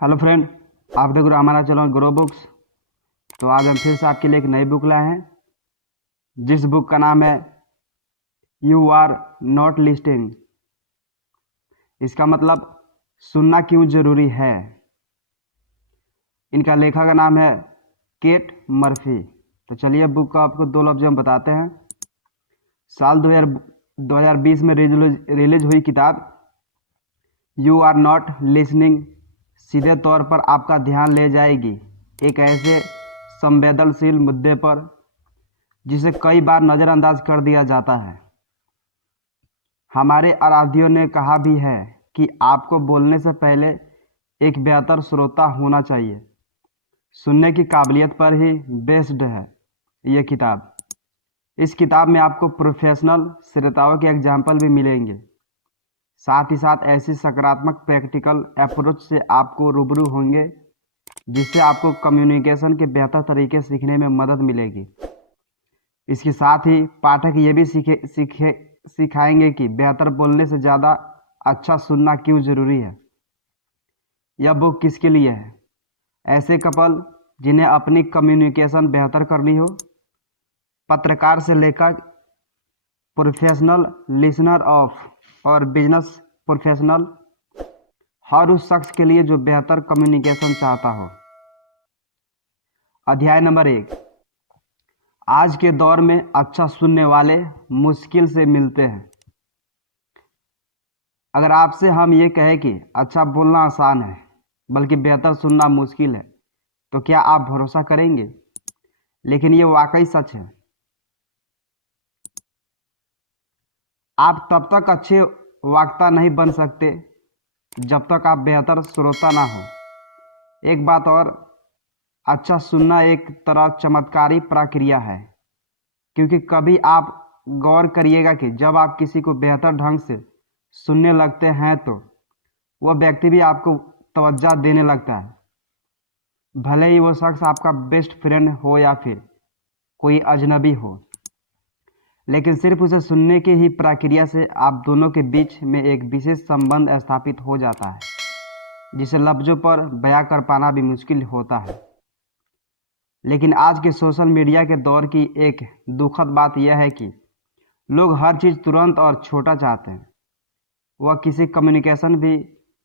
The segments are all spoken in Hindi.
हेलो फ्रेंड, आप देख रहे हो हमारा चैनल ग्रो बुक्स। तो आज हम फिर से आपके लिए एक नई बुक लाए हैं, जिस बुक का नाम है यू आर नॉट लिस्टिंग। इसका मतलब सुनना क्यों जरूरी है। इनका लेखक का नाम है केट मर्फी। तो चलिए बुक का आपको दो लफ्ज हम बताते हैं। साल 2020 में रिलीज हुई किताब यू आर नॉट लिसनिंग सीधे तौर पर आपका ध्यान ले जाएगी एक ऐसे संवेदनशील मुद्दे पर जिसे कई बार नज़रअंदाज कर दिया जाता है। हमारे आराध्यों ने कहा भी है कि आपको बोलने से पहले एक बेहतर श्रोता होना चाहिए। सुनने की काबिलियत पर ही बेस्ड है ये किताब। इस किताब में आपको प्रोफेशनल श्रोताओं के एग्जाम्पल भी मिलेंगे, साथ ही साथ ऐसी सकारात्मक प्रैक्टिकल अप्रोच से आपको रूबरू होंगे जिससे आपको कम्युनिकेशन के बेहतर तरीके सीखने में मदद मिलेगी। इसके साथ ही पाठक ये भी सिखाएंगे कि बेहतर बोलने से ज़्यादा अच्छा सुनना क्यों ज़रूरी है। यह बुक किसके लिए है? ऐसे कपल जिन्हें अपनी कम्युनिकेशन बेहतर करनी हो, पत्रकार से लेकर प्रोफेशनल लिसनर ऑफ और बिजनेस प्रोफेशनल, हर उस शख्स के लिए जो बेहतर कम्युनिकेशन चाहता हो। अध्याय नंबर 1। आज के दौर में अच्छा सुनने वाले मुश्किल से मिलते हैं। अगर आपसे हम ये कहें कि अच्छा बोलना आसान है बल्कि बेहतर सुनना मुश्किल है, तो क्या आप भरोसा करेंगे? लेकिन ये वाकई सच है। आप तब तक अच्छे वक्ता नहीं बन सकते जब तक आप बेहतर श्रोता ना हो। एक बात और, अच्छा सुनना एक तरह चमत्कारी प्रक्रिया है, क्योंकि कभी आप गौर करिएगा कि जब आप किसी को बेहतर ढंग से सुनने लगते हैं तो वह व्यक्ति भी आपको तवज्जो देने लगता है, भले ही वो शख्स आपका बेस्ट फ्रेंड हो या फिर कोई अजनबी हो। लेकिन सिर्फ उसे सुनने की ही प्रक्रिया से आप दोनों के बीच में एक विशेष संबंध स्थापित हो जाता है जिसे लफ्जों पर बयां कर पाना भी मुश्किल होता है। लेकिन आज के सोशल मीडिया के दौर की एक दुखद बात यह है कि लोग हर चीज़ तुरंत और छोटा चाहते हैं। वह किसी कम्युनिकेशन भी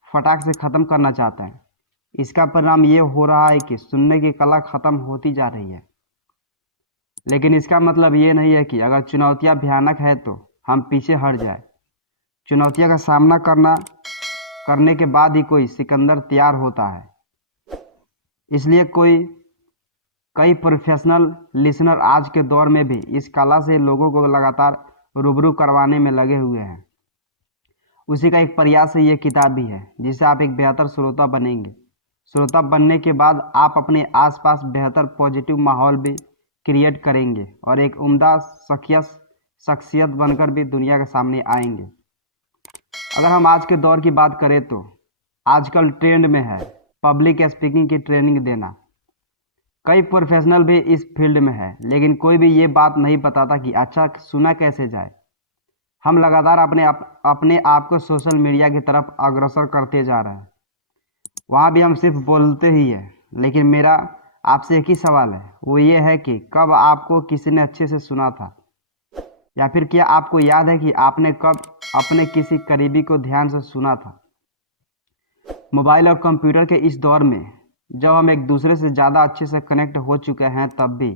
फटाक से ख़त्म करना चाहते हैं। इसका परिणाम ये हो रहा है कि सुनने की कला ख़त्म होती जा रही है। लेकिन इसका मतलब ये नहीं है कि अगर चुनौतियां भयानक है तो हम पीछे हट जाए। चुनौतियों का सामना करने के बाद ही कोई सिकंदर तैयार होता है। इसलिए कई प्रोफेशनल लिसनर आज के दौर में भी इस कला से लोगों को लगातार रूबरू करवाने में लगे हुए हैं। उसी का एक प्रयास से ये किताब भी है, जिससे आप एक बेहतर श्रोता बनेंगे। श्रोता बनने के बाद आप अपने आसपास बेहतर पॉजिटिव माहौल भी क्रिएट करेंगे और एक उम्दा शख्सियत बनकर भी दुनिया के सामने आएंगे। अगर हम आज के दौर की बात करें तो आजकल ट्रेंड में है पब्लिक स्पीकिंग की ट्रेनिंग देना। कई प्रोफेशनल भी इस फील्ड में है, लेकिन कोई भी ये बात नहीं बताता कि अच्छा सुना कैसे जाए। हम लगातार अपने आप को सोशल मीडिया की तरफ अग्रसर करते जा रहे हैं। वहाँ भी हम सिर्फ बोलते ही हैं। लेकिन मेरा आपसे एक ही सवाल है, वो ये है कि कब आपको किसी ने अच्छे से सुना था? या फिर क्या आपको याद है कि आपने कब अपने किसी करीबी को ध्यान से सुना था? मोबाइल और कंप्यूटर के इस दौर में जब हम एक दूसरे से ज़्यादा अच्छे से कनेक्ट हो चुके हैं, तब भी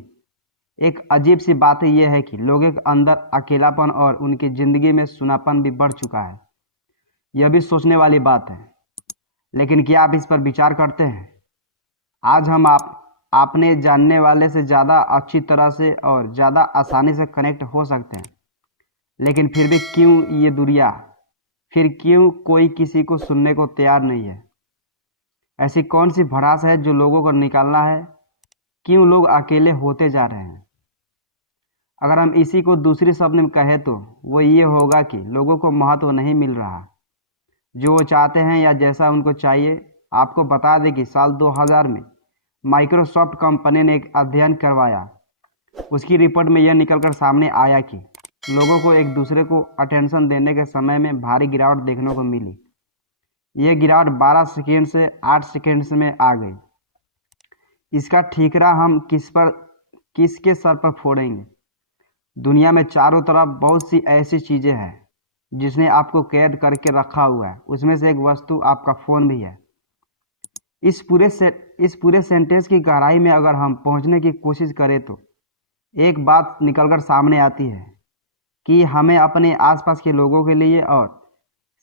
एक अजीब सी बात यह है कि लोगों के अंदर अकेलापन और उनकी ज़िंदगी में सुनापन भी बढ़ चुका है। यह भी सोचने वाली बात है। लेकिन क्या आप इस पर विचार करते हैं? आज हम आपने जानने वाले से ज़्यादा अच्छी तरह से और ज़्यादा आसानी से कनेक्ट हो सकते हैं, लेकिन फिर भी क्यों कोई किसी को सुनने को तैयार नहीं है? ऐसी कौन सी भड़ास है जो लोगों को निकालना है? क्यों लोग अकेले होते जा रहे हैं? अगर हम इसी को दूसरे शब्द में कहें तो वो ये होगा कि लोगों को महत्व नहीं मिल रहा जो वो चाहते हैं या जैसा उनको चाहिए। आपको बता दें कि साल 2000 में माइक्रोसॉफ्ट कंपनी ने एक अध्ययन करवाया। उसकी रिपोर्ट में यह निकलकर सामने आया कि लोगों को एक दूसरे को अटेंशन देने के समय में भारी गिरावट देखने को मिली। ये गिरावट 12 सेकेंड से 8 सेकेंड में आ गई। इसका ठीकरा हम किसके सर पर फोड़ेंगे? दुनिया में चारों तरफ बहुत सी ऐसी चीज़ें हैं जिसने आपको कैद करके रखा हुआ है। उसमें से एक वस्तु आपका फ़ोन भी है। इस पूरे सेंटेंस की गहराई में अगर हम पहुंचने की कोशिश करें तो एक बात निकलकर सामने आती है कि हमें अपने आसपास के लोगों के लिए और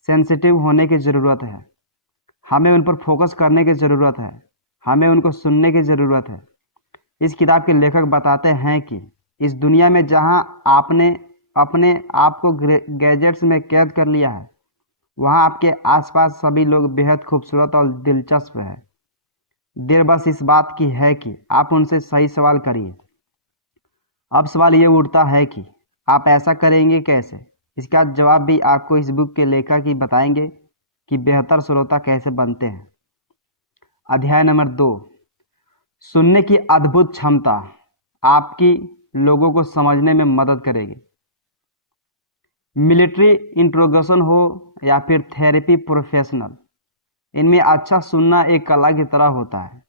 सेंसिटिव होने की ज़रूरत है। हमें उन पर फोकस करने की ज़रूरत है। हमें उनको सुनने की ज़रूरत है। इस किताब के लेखक बताते हैं कि इस दुनिया में जहां आपने अपने आप को गैजेट्स में कैद कर लिया है, वहां आपके आसपास सभी लोग बेहद खूबसूरत और दिलचस्प है। देर बस इस बात की है कि आप उनसे सही सवाल करिए। अब सवाल ये उठता है कि आप ऐसा करेंगे कैसे? इसका जवाब भी आपको इस बुक के लेखक ही बताएंगे कि बेहतर श्रोता कैसे बनते हैं। अध्याय नंबर 2, सुनने की अद्भुत क्षमता आपकी लोगों को समझने में मदद करेगी। मिलिट्री इंट्रोगेशन हो या फिर थेरेपी प्रोफेशनल, इनमें अच्छा सुनना एक कला की तरह होता है।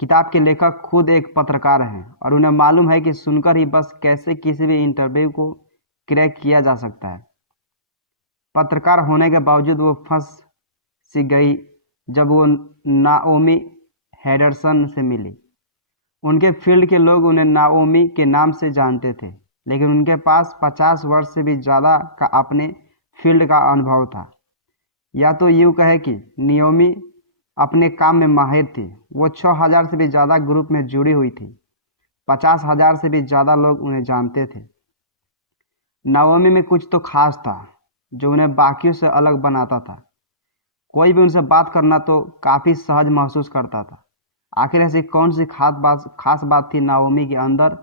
किताब के लेखक खुद एक पत्रकार हैं और उन्हें मालूम है कि सुनकर ही बस कैसे किसी भी इंटरव्यू को क्रैक किया जा सकता है। पत्रकार होने के बावजूद वो फंस सी गई जब वो नाओमी हेडरसन से मिली। उनके फील्ड के लोग उन्हें नाओमी के नाम से जानते थे, लेकिन उनके पास 50 वर्ष से भी ज़्यादा का अपने फील्ड का अनुभव था। या तो यूँ कहे कि नाओमी अपने काम में माहिर थी। वो 6000 से भी ज़्यादा ग्रुप में जुड़ी हुई थी। 50,000 से भी ज़्यादा लोग उन्हें जानते थे। नाओमी में कुछ तो खास था जो उन्हें बाकियों से अलग बनाता था। कोई भी उनसे बात करना तो काफ़ी सहज महसूस करता था। आखिर ऐसी कौन सी खास बात थी नाओमी के अंदर?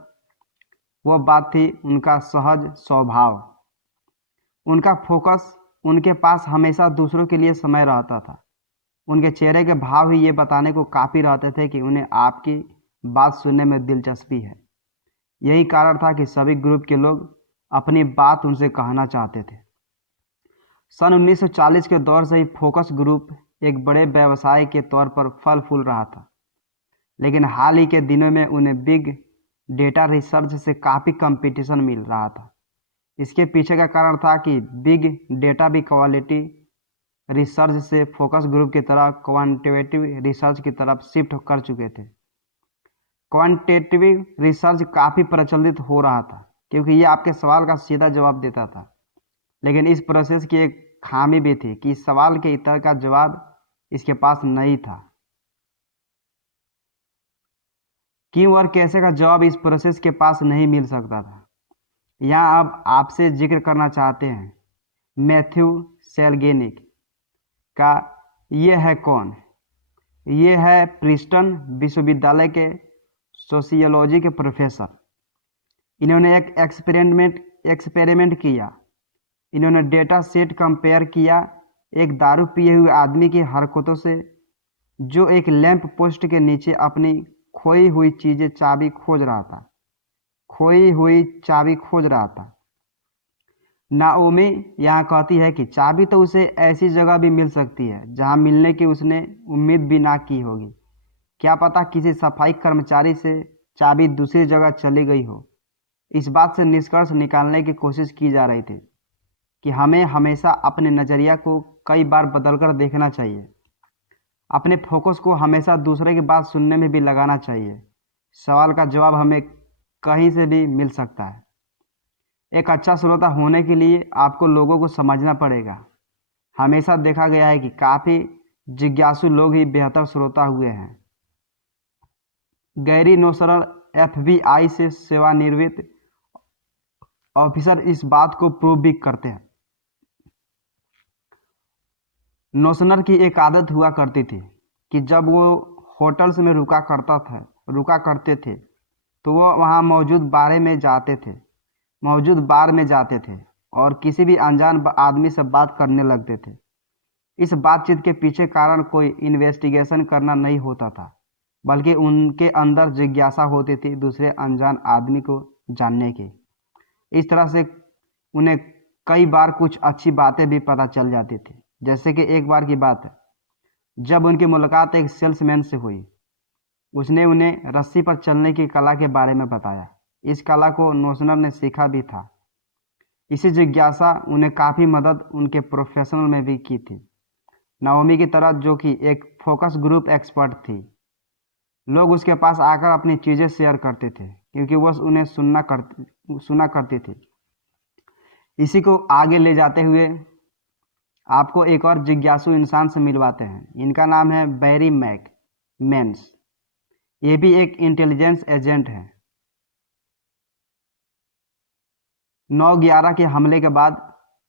वो बात थी उनका सहज स्वभाव, उनका फोकस। उनके पास हमेशा दूसरों के लिए समय रहता था। उनके चेहरे के भाव ही ये बताने को काफ़ी रहते थे कि उन्हें आपकी बात सुनने में दिलचस्पी है। यही कारण था कि सभी ग्रुप के लोग अपनी बात उनसे कहना चाहते थे। सन 1940 के दौर से ही फोकस ग्रुप एक बड़े व्यवसाय के तौर पर फल फूल रहा था, लेकिन हाल ही के दिनों में उन्हें बिग डेटा रिसर्च से काफ़ी कंपटीशन मिल रहा था। इसके पीछे का कारण था कि बिग डेटा भी क्वालिटी रिसर्च से फोकस ग्रुप की तरह क्वांटिटेटिव रिसर्च की तरफ शिफ्ट कर चुके थे। क्वांटिटेटिव रिसर्च काफ़ी प्रचलित हो रहा था क्योंकि ये आपके सवाल का सीधा जवाब देता था, लेकिन इस प्रोसेस की एक खामी भी थी कि इस सवाल के उत्तर का जवाब इसके पास नहीं था। क्यों और कैसे का जवाब इस प्रोसेस के पास नहीं मिल सकता था। यहाँ अब आपसे जिक्र करना चाहते हैं मैथ्यू सेलगेनिक का। ये है कौन? ये है प्रिंसटन विश्वविद्यालय के सोशियोलॉजी के प्रोफेसर। इन्होंने एक एक्सपेरिमेंट किया। इन्होंने डेटा सेट कंपेयर किया एक दारू पिए हुए आदमी की हरकतों से, जो एक लैंप पोस्ट के नीचे अपनी खोई हुई चाबी खोज रहा था। नाओमी यहाँ कहती है कि चाबी तो उसे ऐसी जगह भी मिल सकती है जहाँ मिलने की उसने उम्मीद भी ना की होगी। क्या पता किसी सफाई कर्मचारी से चाबी दूसरी जगह चली गई हो। इस बात से निष्कर्ष निकालने की कोशिश की जा रही थी कि हमें हमेशा अपने नज़रिया को कई बार बदलकर देखना चाहिए। अपने फोकस को हमेशा दूसरे की बात सुनने में भी लगाना चाहिए। सवाल का जवाब हमें कहीं से भी मिल सकता है। एक अच्छा श्रोता होने के लिए आपको लोगों को समझना पड़ेगा। हमेशा देखा गया है कि काफ़ी जिज्ञासु लोग ही बेहतर श्रोता हुए हैं। गैरी नोसरल FBI से सेवानिवृत्त ऑफिसर इस बात को प्रूव भी करते हैं। नोसनर की एक आदत हुआ करती थी कि जब वो होटल्स में रुका करते थे तो वो वहाँ मौजूद बार में जाते थे और किसी भी अनजान आदमी से बात करने लगते थे। इस बातचीत के पीछे कारण कोई इन्वेस्टिगेशन करना नहीं होता था, बल्कि उनके अंदर जिज्ञासा होती थी दूसरे अनजान आदमी को जानने की। इस तरह से उन्हें कई बार कुछ अच्छी बातें भी पता चल जाती थी। जैसे कि एक बार की बात है, जब उनकी मुलाकात एक सेल्समैन से हुई। उसने उन्हें रस्सी पर चलने की कला के बारे में बताया। इस कला को नोसनर ने सीखा भी था। इसी जिज्ञासा उन्हें काफ़ी मदद उनके प्रोफेशनल में भी की थी, नाओमी की तरह, जो कि एक फोकस ग्रुप एक्सपर्ट थी। लोग उसके पास आकर अपनी चीज़ें शेयर करते थे क्योंकि वह उन्हें सुना करती थी। इसी को आगे ले जाते हुए आपको एक और जिज्ञासु इंसान से मिलवाते हैं। इनका नाम है बैरी मैक्समेंस। ये भी एक इंटेलिजेंस एजेंट है। 9/11 के हमले के बाद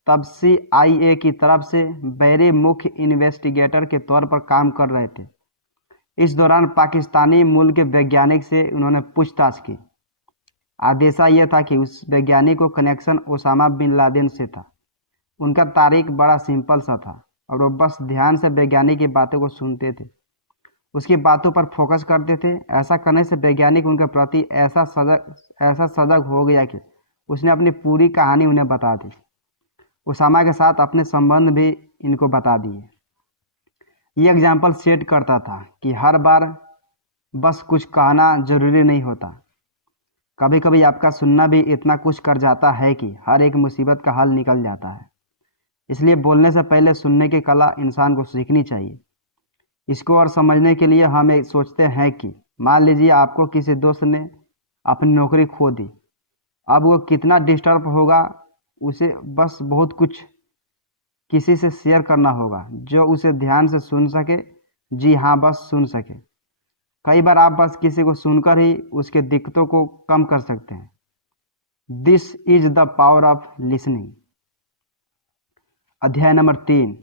तब CIA की तरफ से बैरी मुख्य इन्वेस्टिगेटर के तौर पर काम कर रहे थे। इस दौरान पाकिस्तानी मूल के वैज्ञानिक से उन्होंने पूछताछ की। आदेशा यह था कि उस वैज्ञानिक को कनेक्शन ओसामा बिन लादेन से था। उनका तारीख बड़ा सिंपल सा था और वो बस ध्यान से वैज्ञानिक की बातों को सुनते थे, उसकी बातों पर फोकस करते थे। ऐसा करने से वैज्ञानिक उनके प्रति ऐसा सजग हो गया कि उसने अपनी पूरी कहानी उन्हें बता दी। ओसामा के साथ अपने संबंध भी इनको बता दिए। ये एग्जाम्पल सेट करता था कि हर बार बस कुछ कहना जरूरी नहीं होता। कभी कभी आपका सुनना भी इतना कुछ कर जाता है कि हर एक मुसीबत का हल निकल जाता है। इसलिए बोलने से पहले सुनने की कला इंसान को सीखनी चाहिए। इसको और समझने के लिए हम एक सोचते हैं कि मान लीजिए आपको किसी दोस्त ने अपनी नौकरी खो दी। अब वो कितना डिस्टर्ब होगा, उसे बस बहुत कुछ किसी से शेयर करना होगा जो उसे ध्यान से सुन सके। जी हाँ, बस सुन सके। कई बार आप बस किसी को सुनकर ही उसके दिक्कतों को कम कर सकते हैं। This is the power of listening. अध्याय नंबर 3।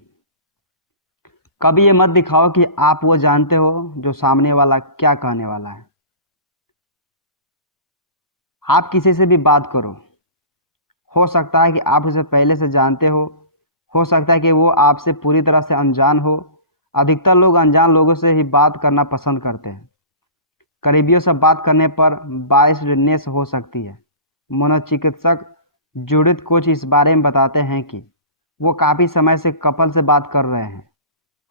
कभी ये मत दिखाओ कि आप वो जानते हो जो सामने वाला क्या कहने वाला है। आप किसी से भी बात करो, हो सकता है कि आप उसे पहले से जानते हो सकता है कि वो आपसे पूरी तरह से अनजान हो। अधिकतर लोग अनजान लोगों से ही बात करना पसंद करते हैं। करीबियों से बात करने पर बायस्डनेस हो सकती है। मनोचिकित्सक जूडिथ कोच इस बारे में बताते हैं कि वो काफ़ी समय से कपल से बात कर रहे हैं।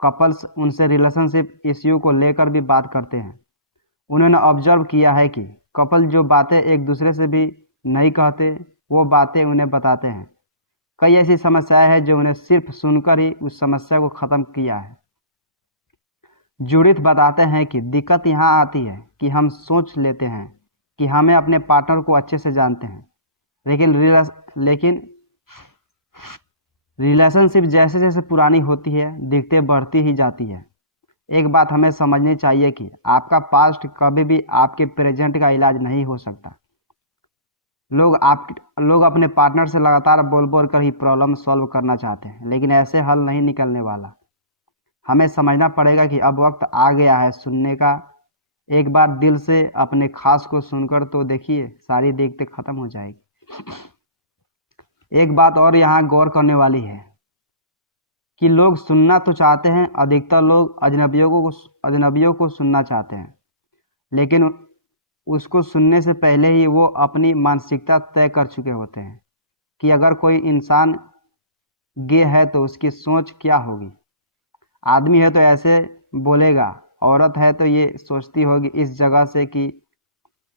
कपल्स उनसे रिलेशनशिप इश्यू को लेकर भी बात करते हैं। उन्होंने ऑब्जर्व किया है कि कपल जो बातें एक दूसरे से भी नहीं कहते, वो बातें उन्हें बताते हैं। कई ऐसी समस्याएं हैं जो उन्हें सिर्फ सुनकर ही उस समस्या को ख़त्म किया है। जूडिथ बताते हैं कि दिक्कत यहाँ आती है कि हम सोच लेते हैं कि हमें अपने पार्टनर को अच्छे से जानते हैं, लेकिन रिलेशनशिप जैसे जैसे पुरानी होती है, दिक्कतें बढ़ती ही जाती है। एक बात हमें समझनी चाहिए कि आपका पास्ट कभी भी आपके प्रेजेंट का इलाज नहीं हो सकता। लोग अपने पार्टनर से लगातार बोल बोल कर ही प्रॉब्लम सॉल्व करना चाहते हैं, लेकिन ऐसे हल नहीं निकलने वाला। हमें समझना पड़ेगा कि अब वक्त आ गया है सुनने का। एक बार दिल से अपने खास को सुनकर तो देखिए, सारी दिक्कतें खत्म हो जाएगी। एक बात और यहाँ गौर करने वाली है कि लोग सुनना तो चाहते हैं। अधिकतर लोग अजनबियों को सुनना चाहते हैं, लेकिन उसको सुनने से पहले ही वो अपनी मानसिकता तय कर चुके होते हैं कि अगर कोई इंसान गे है तो उसकी सोच क्या होगी। आदमी है तो ऐसे बोलेगा, औरत है तो ये सोचती होगी इस जगह से कि,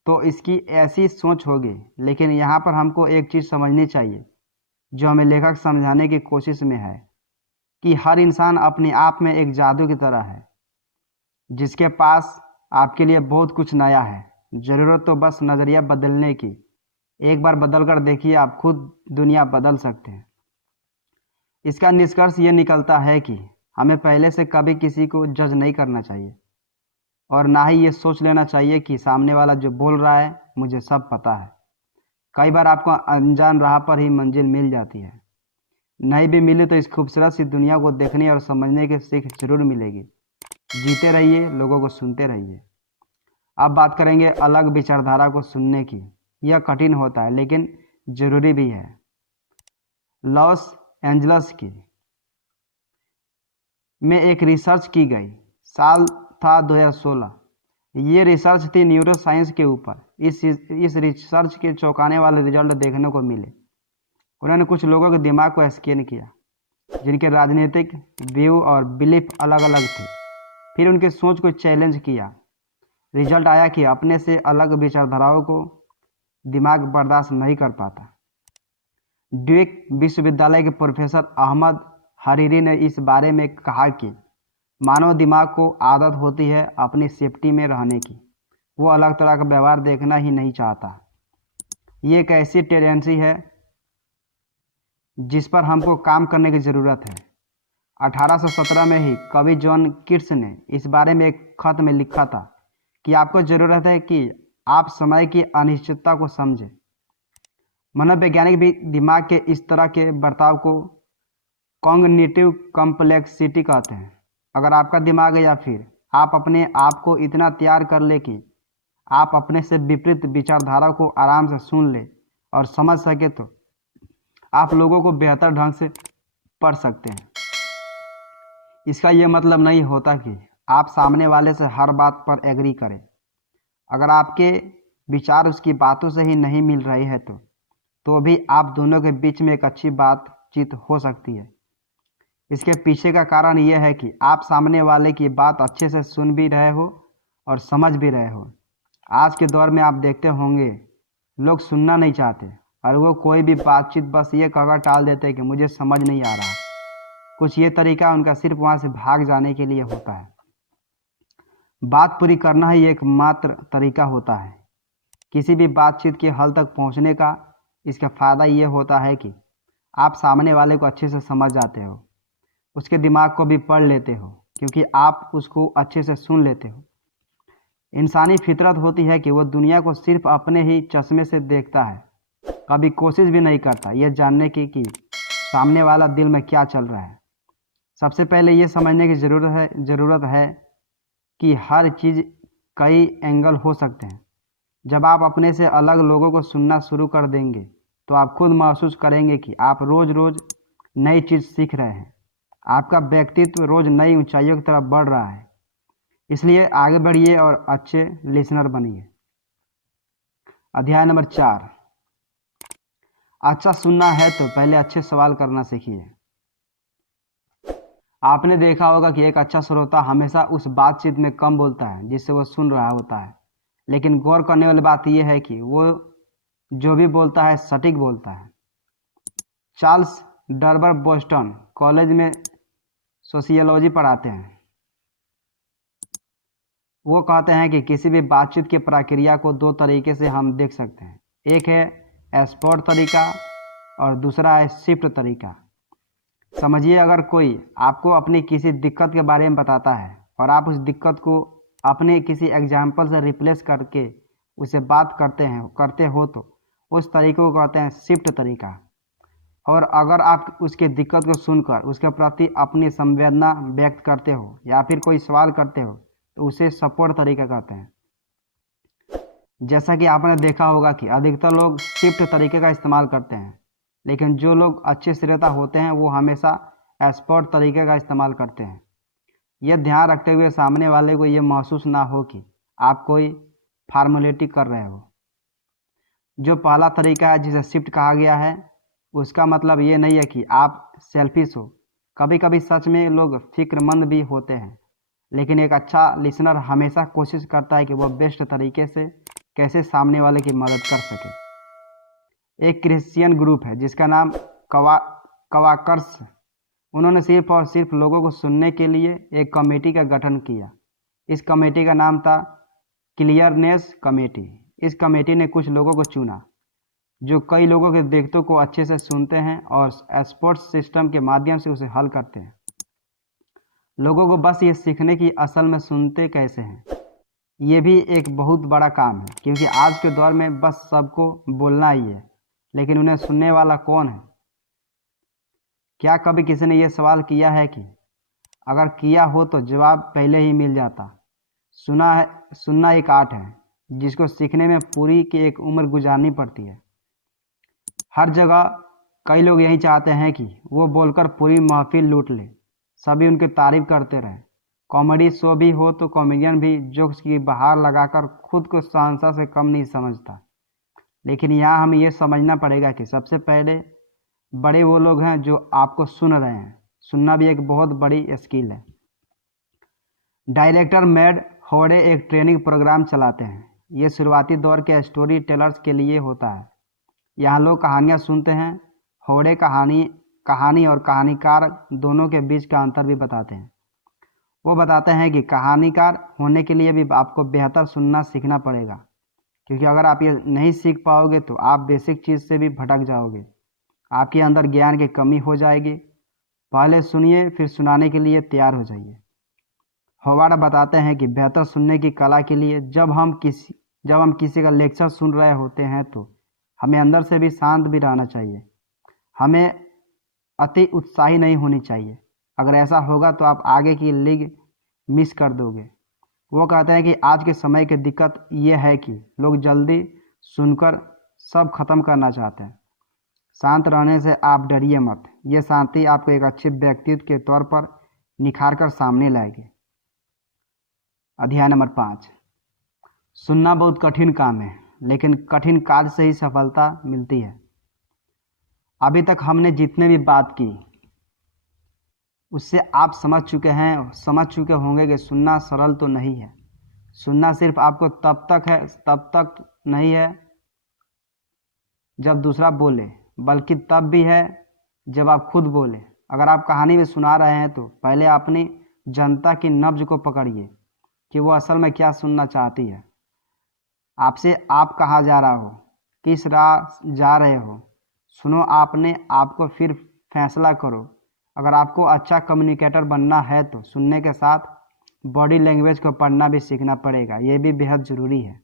तो इसकी ऐसी सोच होगी। लेकिन यहाँ पर हमको एक चीज़ समझनी चाहिए जो हमें लेखक समझाने की कोशिश में है कि हर इंसान अपने आप में एक जादू की तरह है जिसके पास आपके लिए बहुत कुछ नया है। ज़रूरत तो बस नज़रिया बदलने की। एक बार बदल कर देखिए, आप खुद दुनिया बदल सकते हैं। इसका निष्कर्ष ये निकलता है कि हमें पहले से कभी किसी को जज नहीं करना चाहिए और ना ही ये सोच लेना चाहिए कि सामने वाला जो बोल रहा है मुझे सब पता है। कई बार आपको अनजान राह पर ही मंजिल मिल जाती है। नहीं भी मिले तो इस खूबसूरत सी दुनिया को देखने और समझने की सीख जरूर मिलेगी। जीते रहिए, लोगों को सुनते रहिए। अब बात करेंगे अलग विचारधारा को सुनने की। यह कठिन होता है लेकिन जरूरी भी है। लॉस एंजल्स की में एक रिसर्च की गई। साल था 2016। ये रिसर्च थी न्यूरोसाइंस के ऊपर। इस रिसर्च के चौंकाने वाले रिजल्ट देखने को मिले। उन्होंने कुछ लोगों के दिमाग को स्कैन किया। जिनके राजनीतिक व्यू और बिलीफ अलग अलग थे। फिर उनके सोच को चैलेंज किया। रिजल्ट आया कि अपने से अलग विचारधाराओं को दिमाग बर्दाश्त नहीं कर पाता। ड्यूक विश्वविद्यालय के प्रोफेसर अहमद हरीरी ने इस बारे में कहा कि मानव दिमाग को आदत होती है अपनी सेफ्टी में रहने की। वो अलग तरह का व्यवहार देखना ही नहीं चाहता। ये एक ऐसी टेंडेंसी है जिस पर हमको काम करने की ज़रूरत है। 1817 में ही कवि जॉन कीट्स ने इस बारे में एक खत में लिखा था कि आपको ज़रूरत है कि आप समय की अनिश्चितता को समझें। मनोवैज्ञानिक भी दिमाग के इस तरह के बर्ताव को कॉग्निटिव कॉम्प्लेक्सिटी कहते हैं। अगर आपका दिमाग है या फिर आप अपने आप को इतना तैयार कर ले कि आप अपने से विपरीत विचारधारा को आराम से सुन ले और समझ सके तो आप लोगों को बेहतर ढंग से पढ़ सकते हैं। इसका यह मतलब नहीं होता कि आप सामने वाले से हर बात पर एग्री करें। अगर आपके विचार उसकी बातों से ही नहीं मिल रहे हैं तो भी आप दोनों के बीच में एक अच्छी बातचीत हो सकती है। इसके पीछे का कारण यह है कि आप सामने वाले की बात अच्छे से सुन भी रहे हो और समझ भी रहे हो। आज के दौर में आप देखते होंगे लोग सुनना नहीं चाहते और वो कोई भी बातचीत बस ये कहकर टाल देते हैं कि मुझे समझ नहीं आ रहा। कुछ ये तरीका उनका सिर्फ वहाँ से भाग जाने के लिए होता है। बात पूरी करना ही एकमात्र तरीका होता है किसी भी बातचीत के हल तक पहुँचने का। इसका फ़ायदा ये होता है कि आप सामने वाले को अच्छे से समझ जाते हो, उसके दिमाग को भी पढ़ लेते हो क्योंकि आप उसको अच्छे से सुन लेते हो। इंसानी फितरत होती है कि वो दुनिया को सिर्फ अपने ही चश्मे से देखता है, कभी कोशिश भी नहीं करता यह जानने की कि सामने वाला दिल में क्या चल रहा है। सबसे पहले ये समझने की ज़रूरत है कि हर चीज़ कई एंगल हो सकते हैं। जब आप अपने से अलग लोगों को सुनना शुरू कर देंगे तो आप खुद महसूस करेंगे कि आप रोज़ रोज़ नई चीज़ सीख रहे हैं। आपका व्यक्तित्व रोज़ नई ऊंचाइयों की तरफ बढ़ रहा है। इसलिए आगे बढ़िए और अच्छे लिसनर बनिए। अध्याय नंबर 4। अच्छा सुनना है तो पहले अच्छे सवाल करना सीखिए। आपने देखा होगा कि एक अच्छा श्रोता हमेशा उस बातचीत में कम बोलता है जिससे वो सुन रहा होता है, लेकिन गौर करने वाली बात यह है कि वो जो भी बोलता है सटीक बोलता है। चार्ल्स डर्बर बोस्टन कॉलेज में सोशियोलॉजी पढ़ाते हैं। वो कहते हैं कि किसी भी बातचीत की प्रक्रिया को दो तरीके से हम देख सकते हैं। एक है स्पॉट तरीका और दूसरा है शिफ्ट तरीका। समझिए, अगर कोई आपको अपनी किसी दिक्कत के बारे में बताता है और आप उस दिक्कत को अपने किसी एग्जाम्पल से रिप्लेस करके उसे बात करते हो तो उस तरीके को कहते हैं शिफ्ट तरीका। और अगर आप उसके दिक्कत को सुनकर उसके प्रति अपनी संवेदना व्यक्त करते हो या फिर कोई सवाल करते हो तो उसे सपोर्ट तरीका कहते हैं। जैसा कि आपने देखा होगा कि अधिकतर लोग शिफ्ट तरीके का इस्तेमाल करते हैं, लेकिन जो लोग अच्छे श्रोता होते हैं वो हमेशा स्पॉट तरीके का इस्तेमाल करते हैं। यह ध्यान रखते हुए सामने वाले को यह महसूस ना हो कि आप कोई फॉर्मेलिटी कर रहे हो। जो पहला तरीका है जिसे शिफ्ट कहा गया है, उसका मतलब ये नहीं है कि आप सेल्फिश हो। कभी कभी सच में लोग फिक्रमंद भी होते हैं, लेकिन एक अच्छा लिसनर हमेशा कोशिश करता है कि वह बेस्ट तरीके से कैसे सामने वाले की मदद कर सके। एक क्रिश्चियन ग्रुप है जिसका नाम कवाकर्स। उन्होंने सिर्फ और सिर्फ लोगों को सुनने के लिए एक कमेटी का गठन किया। इस कमेटी का नाम था क्लियरनेस कमेटी। इस कमेटी ने कुछ लोगों को चुना जो कई लोगों के दिक्कतों को अच्छे से सुनते हैं और स्पोर्ट्स सिस्टम के माध्यम से उसे हल करते हैं। लोगों को बस ये सीखने की असल में सुनते कैसे हैं, ये भी एक बहुत बड़ा काम है, क्योंकि आज के दौर में बस सबको बोलना ही है, लेकिन उन्हें सुनने वाला कौन है? क्या कभी किसी ने यह सवाल किया है कि अगर किया हो तो जवाब पहले ही मिल जाता। सुनना एक आर्ट है जिसको सीखने में पूरी की एक उम्र गुजारनी पड़ती है। हर जगह कई लोग यही चाहते हैं कि वो बोलकर पूरी महफिल लूट ले, सभी उनकी तारीफ करते रहें। कॉमेडी शो भी हो तो कॉमेडियन भी जोक्स की बहार लगाकर खुद को शहंशाह से कम नहीं समझता। लेकिन यहाँ हमें ये समझना पड़ेगा कि सबसे पहले बड़े वो लोग हैं जो आपको सुन रहे हैं। सुनना भी एक बहुत बड़ी स्किल है। डायरेक्टर मैड होवड़े एक ट्रेनिंग प्रोग्राम चलाते हैं। ये शुरुआती दौर के स्टोरी टेलर्स के लिए होता है। यहाँ लोग कहानियाँ सुनते हैं। होवड़े कहानी और कहानीकार दोनों के बीच का अंतर भी बताते हैं। वो बताते हैं कि कहानीकार होने के लिए भी आपको बेहतर सुनना सीखना पड़ेगा, क्योंकि अगर आप ये नहीं सीख पाओगे तो आप बेसिक चीज़ से भी भटक जाओगे, आपके अंदर ज्ञान की कमी हो जाएगी। पहले सुनिए, फिर सुनाने के लिए तैयार हो जाइए। होवार्ड बताते हैं कि बेहतर सुनने की कला के लिए जब हम किसी का लेक्चर सुन रहे होते हैं तो हमें अंदर से भी शांत भी रहना चाहिए। हमें अति उत्साही नहीं होनी चाहिए। अगर ऐसा होगा तो आप आगे की लीग मिस कर दोगे। वो कहते हैं कि आज के समय की दिक्कत ये है कि लोग जल्दी सुनकर सब खत्म करना चाहते हैं। शांत रहने से आप डरिए मत। ये शांति आपको एक अच्छे व्यक्तित्व के तौर पर निखार कर सामने लाएगी। अध्याय नंबर 5। सुनना बहुत कठिन काम है, लेकिन कठिन कार्य से ही सफलता मिलती है। अभी तक हमने जितने भी बात की उससे आप समझ चुके होंगे कि सुनना सरल तो नहीं है। सुनना सिर्फ आपको तब तक नहीं है जब दूसरा बोले, बल्कि तब भी है जब आप खुद बोले। अगर आप कहानी में सुना रहे हैं तो पहले अपनी जनता की नब्ज को पकड़िए कि वो असल में क्या सुनना चाहती है। आपसे आप कहाँ जा रहा हो, किस राह जा रहे हो, सुनो आपने आपको, फिर फैसला करो। अगर आपको अच्छा कम्युनिकेटर बनना है तो सुनने के साथ बॉडी लैंग्वेज को पढ़ना भी सीखना पड़ेगा। ये भी बेहद ज़रूरी है।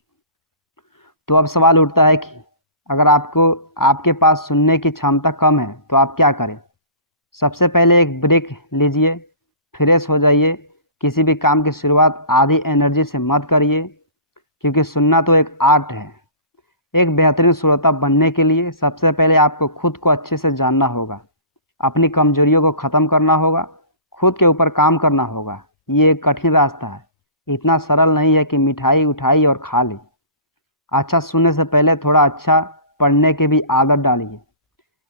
तो अब सवाल उठता है कि अगर आपके पास सुनने की क्षमता कम है तो आप क्या करें। सबसे पहले एक ब्रेक लीजिए, फ्रेश हो जाइए। किसी भी काम की शुरुआत आधी एनर्जी से मत करिए, क्योंकि सुनना तो एक आर्ट है। एक बेहतरीन श्रोता बनने के लिए सबसे पहले आपको खुद को अच्छे से जानना होगा, अपनी कमजोरियों को ख़त्म करना होगा, खुद के ऊपर काम करना होगा। ये एक कठिन रास्ता है, इतना सरल नहीं है कि मिठाई उठाई और खा ली। अच्छा सुनने से पहले थोड़ा अच्छा पढ़ने की भी आदत डालिए।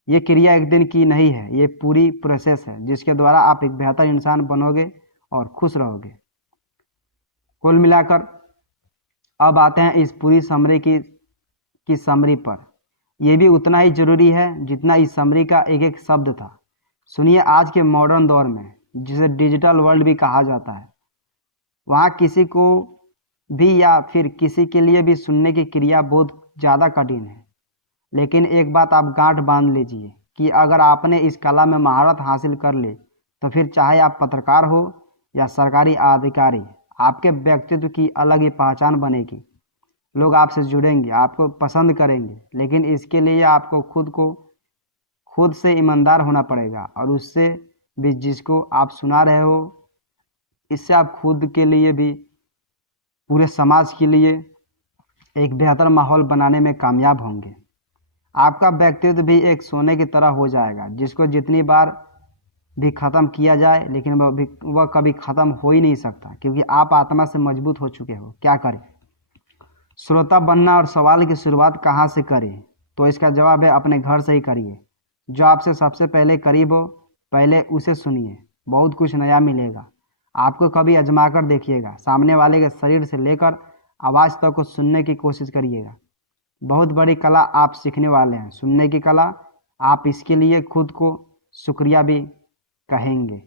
ये क्रिया एक दिन की नहीं है, ये पूरी प्रोसेस है जिसके द्वारा आप एक बेहतर इंसान बनोगे और खुश रहोगे। कुल मिलाकर अब आते हैं इस पूरी समरी की समरी पर। यह भी उतना ही जरूरी है जितना इस समरी का एक एक शब्द था। सुनिए, आज के मॉडर्न दौर में जिसे डिजिटल वर्ल्ड भी कहा जाता है, वहाँ किसी को भी या फिर किसी के लिए भी सुनने की क्रिया बहुत ज़्यादा कठिन है। लेकिन एक बात आप गांठ बांध लीजिए कि अगर आपने इस कला में महारत हासिल कर ले तो फिर चाहे आप पत्रकार हो या सरकारी अधिकारी, आपके व्यक्तित्व की अलग ही पहचान बनेगी। लोग आपसे जुड़ेंगे, आपको पसंद करेंगे, लेकिन इसके लिए आपको खुद से ईमानदार होना पड़ेगा, और उससे भी जिसको आप सुना रहे हो। इससे आप खुद के लिए भी पूरे समाज के लिए एक बेहतर माहौल बनाने में कामयाब होंगे। आपका व्यक्तित्व भी एक सोने की तरह हो जाएगा, जिसको जितनी बार भी ख़त्म किया जाए लेकिन वह कभी ख़त्म हो ही नहीं सकता, क्योंकि आप आत्मा से मजबूत हो चुके हो। क्या करें? श्रोता बनना और सवाल की शुरुआत कहाँ से करें? तो इसका जवाब है अपने घर से ही करिए। जो आपसे सबसे पहले करीब हो, पहले उसे सुनिए, बहुत कुछ नया मिलेगा। आपको कभी आजमा कर देखिएगा, सामने वाले के शरीर से लेकर आवाज़ तक को सुनने की कोशिश करिएगा। बहुत बड़ी कला आप सीखने वाले हैं, सुनने की कला। आप इसके लिए खुद को शुक्रिया भी कहेंगे।